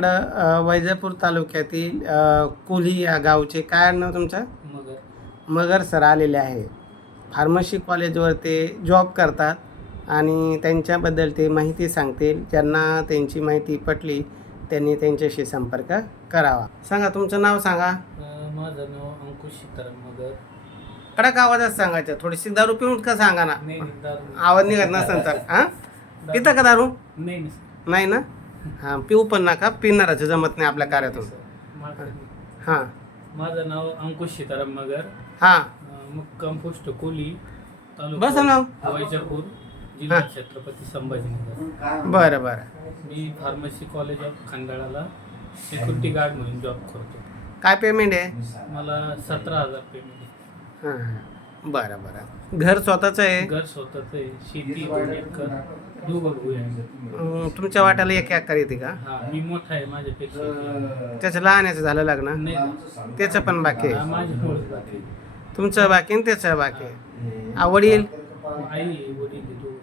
इकडं वैजापूर तालुक्यातील अ, कोली या गावचे काय नाव तुमचं? मगर. मगर सर आलेले आहे. फार्मसी कॉलेजवर ते जॉब करतात आणि त्यांच्याबद्दल ते माहिती सांगतील. ज्यांना त्यांची माहिती पटली त्यांनी त्यांच्याशी संपर्क करावा. सांगा तुमचं नाव सांगा. माझं नाव अंकुश सीताराम मगर. कडक आवाजात सांगायचं. थोडीशी दारू पिऊन का सांगा ना. नाही नाही, दारू आवाज निघत नसेल तर. हां? पिता का दारू? नाही ना? हां पिऊ पण नका पिणाराचं जमत नाही आपल्या कार्यातून. हां. माझं नाव अंकुश सीताराम मगर हां. मुक्काम पोस्ट कोली बस नाव. वैजापूर जिल्हा छत्रपती संभाजीनगर. बरं बरं. मी फार्मसी कॉलेज ऑफ खंडाळाला सिक्युरिटी गार्ड म्हणून जॉब करतो. काय पेमेंट आहे? मला सतरा हजार पेमेंट हां. बरं बरं. घर स्वतःचं आहे? घर स्वतःच आहे. शेती दोन एकर दोघं भाऊ आहे अं, तुमच्या वाट्याला एक एकर येते का? हा मी मोठा आहे माझ्यापेक्षा. त्याचं लहानाचं झालं लग्न? नाही. त्याचं पण बाकी हा, आहे माझी मुळच बाकी तुमचं बाकी आणि त्याचं बाकी आहे. आ, वडील आई वडील तो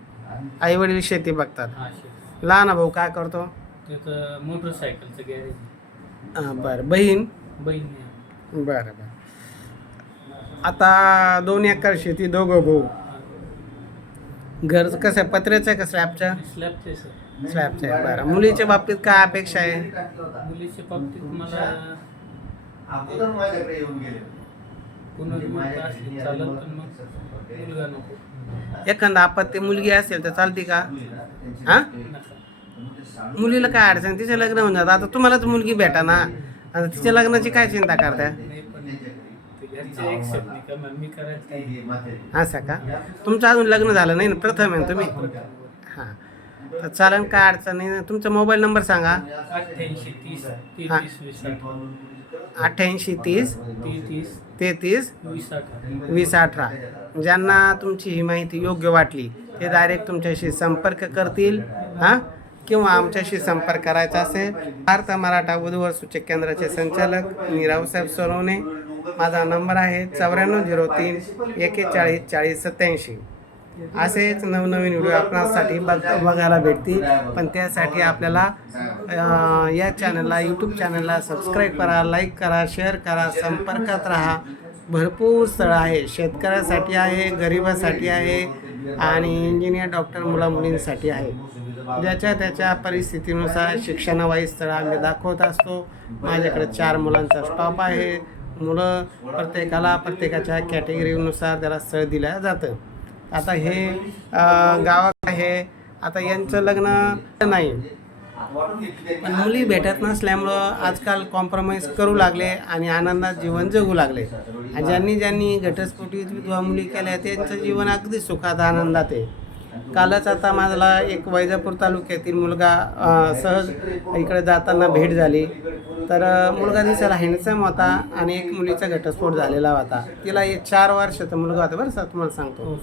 आई वडील शेती बघतात. हा शेत. लहान भाऊ काय करतो? त्याचं मोटरसायकलचं गॅरेज हां बरं. बहीण? बहीण आहे. बरं बरं. आता दोन एकर शेती दोघं भाऊ. घर कसं आहे? पत्र्याचं आहे का स्लॅबचं? स्लॅबचे सर स्लॅबचं आहे बरं. मुलीच्या बाबतीत काय अपेक्षा आहे? मुलीच्या बाबतीत मला अगोदर माझ्याकडे येऊन गेले. पुनर्विवाह असली चालत पण मग मुलगा नको. एखादा आपत्ती मुलगी असेल तर चालते का? हां? नका मुलीला काय अडचण? तिचं लग्न होऊन जातं आता तुम्हालाच मुलगी भेटा ना? आता तिच्या लग्नाची काय चिंता करताय? नाही पण ते घरचे एक्सेप्ट नाही करणार मी करायचं असं का? तुमचं अजून लग्न झालं नाही ना? प्रथम आहे ना तुम्ही? हां. तर चालेल काय अडचण नाही तुमचा मोबाईल नंबर सांगा. अठ्ठ्याऐंशी तीस हा. तेहतीस वीस अठरा. ज्यांना तुमची ही माहिती योग्य वाटली ते डायरेक्ट तुमच्याशी संपर्क करतील हां? किंवा आमच्याशी संपर्क करायचा असेल भारत मराठा बुधवार सूचक केंद्राचे संचालक मी रावसाहेब सोनवणे माझा नंबर आहे चौऱ्याण्णव झिरो तीन एकेचाळीस चाळीस सत्याऐंशी. असेच नवनवीन व्हिडिओ आपणासाठी बघ बघायला भेटतील. पण त्यासाठी आपल्याला या चॅनलला यूट्यूब चॅनलला सबस्क्राईब करा लाईक करा शेअर करा संपर्कात राहा. भरपूर स्थळं आहे. शेतकऱ्यासाठी आहे गरिबासाठी आहे आणि इंजिनियर डॉक्टर मुला मुलींसाठी आहे. ज्याच्या त्याच्या परिस्थितीनुसार शिक्षणावाई स्थळं आम्ही दाखवत असतो. माझ्याकडे चार मुलांचा स्टॉप आहे. मुलं प्रत्येकाला प्रत्येकाच्या कॅटेगरीनुसार त्याला स्थळ दिलं जातं. आता हे गावात आहे. आता यांचं लग्न नाही. पण मुली भेटत नसल्यामुळं आजकाल कॉम्प्रोमाइज करू लागले आणि आनंदात जीवन जगू लागले. आणि ज्यांनी ज्यांनी घटस्फोटीत विधवा मुली केल्या त्यांचं जीवन अगदी सुखात आनंदात आहे. कालच आता माझला एक वैजापूर तालुक्यातील मुलगा सहज इकडे जाताना भेट झाली. तर मुलगा दिसायला हँडसम होता आणि एक मुलीचा घटस्फोट झालेला होता. तिला एक चार वर्षाचा मुलगा होता बरं सर तुम्हाला सांगतो.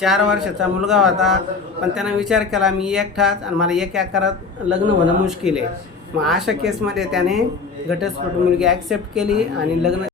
चार वर्षाचा मुलगा होता पण त्यानं विचार केला मी एकठाच आणि मला एक एकरात लग्न होणं मुश्किल आहे. मग अशा केसमध्ये त्याने घटस्फोट मुलगी ॲक्सेप्ट केली आणि लग्न